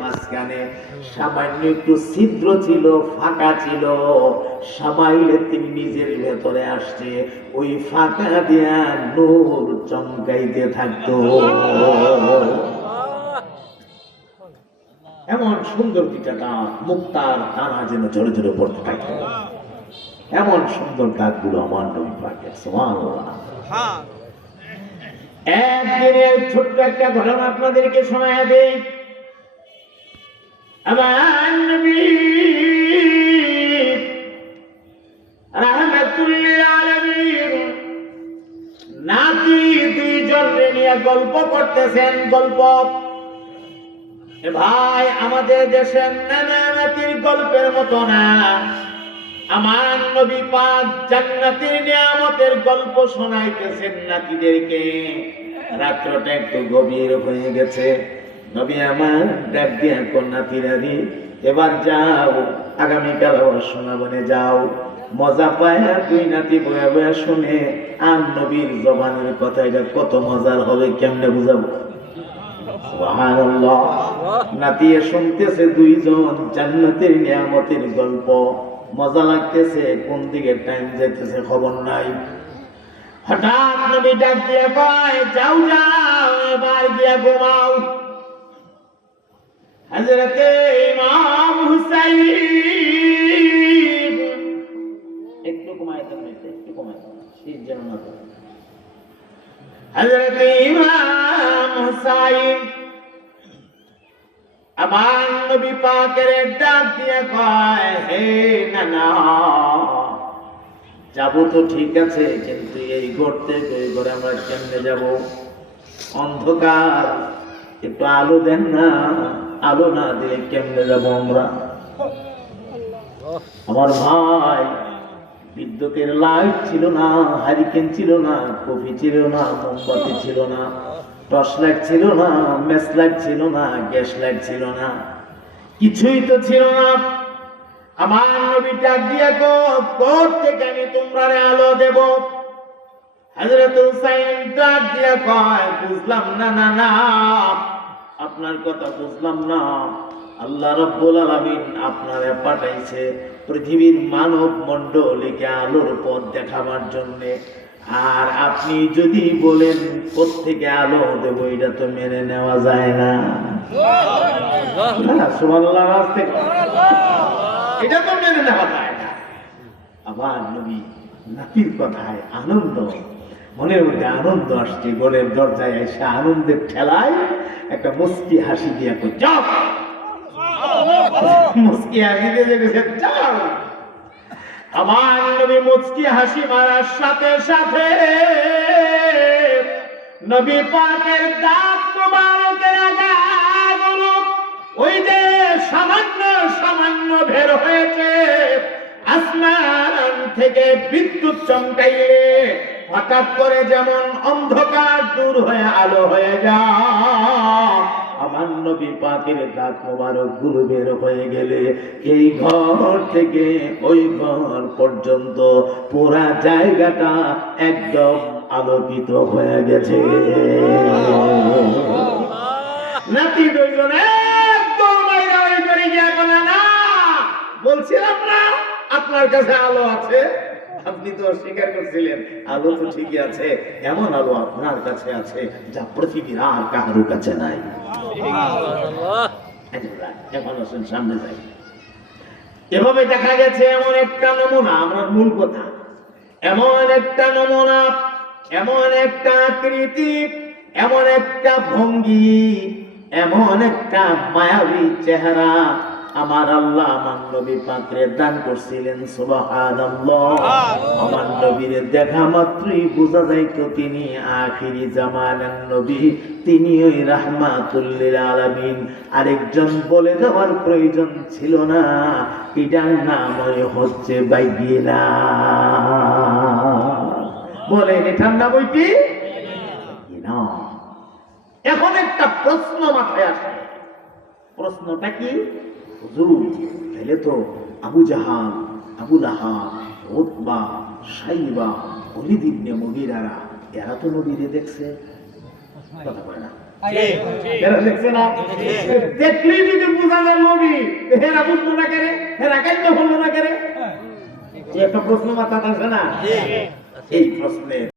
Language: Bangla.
মাঝখানে সামান্য একটু ছিদ্র ছিল, ফাঁকা ছিল। সামাইলে তিনি নিজের ভেতরে আসছে, ওই ফাঁকা দিয়া নূর চমকাইতে থাকতো। এমন সুন্দর দুইটা দাঁত, মুক্তার দানা যেন ঝরে ঝরে পড়তে থাকে। এমন সুন্দর দাঁতগুলো আমার নবী পাকের। সুবহানাল্লাহ। একদিনের ছোট্ট একটা ঘটনা আপনাদেরকে শোনায় দেই। আমার নবী রাহমাতুল লিল আলামিন নাতি দুইজনকে নিয়ে গল্প করতেছেন। গল্প ভাই, আমাদের দেশের নানা নাতির গল্পের মতো না। আমার নবী পাক জান্নাতের নিয়ামতের গল্প শোনাইতেছেন নাতিদেরকে। রাত্রটা একটু গভীর হয়ে গেছে। নবী আমার ডাক দিয়া নাতিরা রে, এবার যাও, আগামীকাল আবার শোনাবনে যাও। মজা পায় দুই নাতি বয়া বয়া শুনে। আর নবীর জবানের কথা, এটা কত মজার হবে কেমনে বুঝাবো? সুবহানাল্লাহ। নাতিয়ে শুনতেছে দুইজন জান্নাতের নিয়ামতের গল্প, মজা লাগতেছে। কোন দিকে টাইম যাইতেছে খবর নাই। হঠাৎ নবী ডাক দিয়ে কয়, যাও যাও, এবার গিয়া ঘুমাও। হযরতে ইমাম হুসাইন একটু ঘুমায় দেন, একটু ঘুমায় দেন, শীত যেন না করে। হযরতে ইমাম হুসাইন আমার নবী পাকের ডাক দিয়ে কয়, হে নানা, যাবো তো ঠিক আছে, কিন্তু এই ঘর থেকে ওই ঘরে আমরা কেমনে যাব? অন্ধকার, একটু আলো দেন না। আলো না দিলে কেমনে যাব আমরা? আমার ভাই, বিদ্যুতের লাইট ছিল না, হারিকেন ছিল না, কফি ছিল না, মোমবাতি ছিল না, টর্চ লাইট ছিল না, ম্যাচ লাইট ছিল না, গ্যাস লাইট ছিল না, কিছুই তো ছিল না। আমার নবী ডাক দিয়া গো, কোথা থেকে আমি তোমরা আলো দেব? হযরত হুসাইন ডাক দিয়া কয়, বুঝলাম না নানা, আপনার কথা বুঝলাম না। আল্লাহ রাব্বুল আলামিন আপনারে পাঠাইছে পৃথিবীর মানব মণ্ডলীকে আলোর পথ দেখাবার জন্য। আর আপনি যদি বলেন কোত্থেকে আলো দেব, এটা তো মেনে নেওয়া যায় না। সুবহানাল্লাহ, এটা তো মেনে নেওয়া যায় না। আবার নবী নাতির কথায় আনন্দ, মনের মধ্যে আনন্দ আসছে। ঘরের দরজায় এসে আনন্দের ঠেলায় একটা মুস্কি হাসি দিয়া যাও, মুস্কি হাসি দিয়ে গেছে যাও। আমার নবী মুস্কি হাসি মারার সাথে সাথে নবী পাকের দাঁত মোবারকের আগাগুলো ওই যে সামান্য সামান্য বের হয়েছে। আসমান থেকে বিদ্যুৎ চমকাইলে হঠাৎ করে যেমন অন্ধকার দূর হয়ে আলো হয়ে যায়, আমার নবী পাকের দাঁত মোবারক গুলো বের হয়ে গেলে এই ঘর থেকে ওই ঘর পর্যন্ত পুরা জায়গাটা একদম আলোকিত হয়ে গেছে। নাতি দুইজনে বলছিলাম না আপনার কাছে আলো আছে, আপনি তো স্বীকার করছিলেন আলো তো ঠিকই আছে। এমন আলো আপনার কাছে আছে যা পৃথিবীর আর কারো কাছে নাই। সামনে যাই। এভাবে দেখা গেছে এমন একটা নমুনা, আমার মূল কথা, এমন একটা নমুনা, এমন একটা আকৃতি, এমন একটা ভঙ্গি, এমন একটা মায়াবী চেহারা আমার আল্লাহ আমার নবী পাকরে দান করছিলেন। সুবহানাল্লাহ। আমার নবীর দেখা মাত্রই বোঝা যাইতো তিনি আখিরি জামানার নবী, তিনি ওই রাহমাতুল লিল আলামিন। আরেকজন বলে দেওয়ার প্রয়োজন ছিল না, এটার নাম হচ্ছে বাইগিনা। বলেন এটার নাম ওই কি? এখন একটা প্রশ্ন মাথায় আসে। প্রশ্নটা কি? হুজুর, তাহলে তো আবু জাহাল, আবু লাহাব, উতবা, শাইবা, ওয়ালিদ ইবনে মুগীরা এরা তো নবীরে দেখছে, কথা বলে না। এরা দেখছে না? দেখলেই যদি বোঝা যায় নবী, হেরা বুঝলো না কেরে, হেরা কেন বললো না কেরে? যে একটা প্রশ্ন মাথা আসে না, এই প্রশ্নে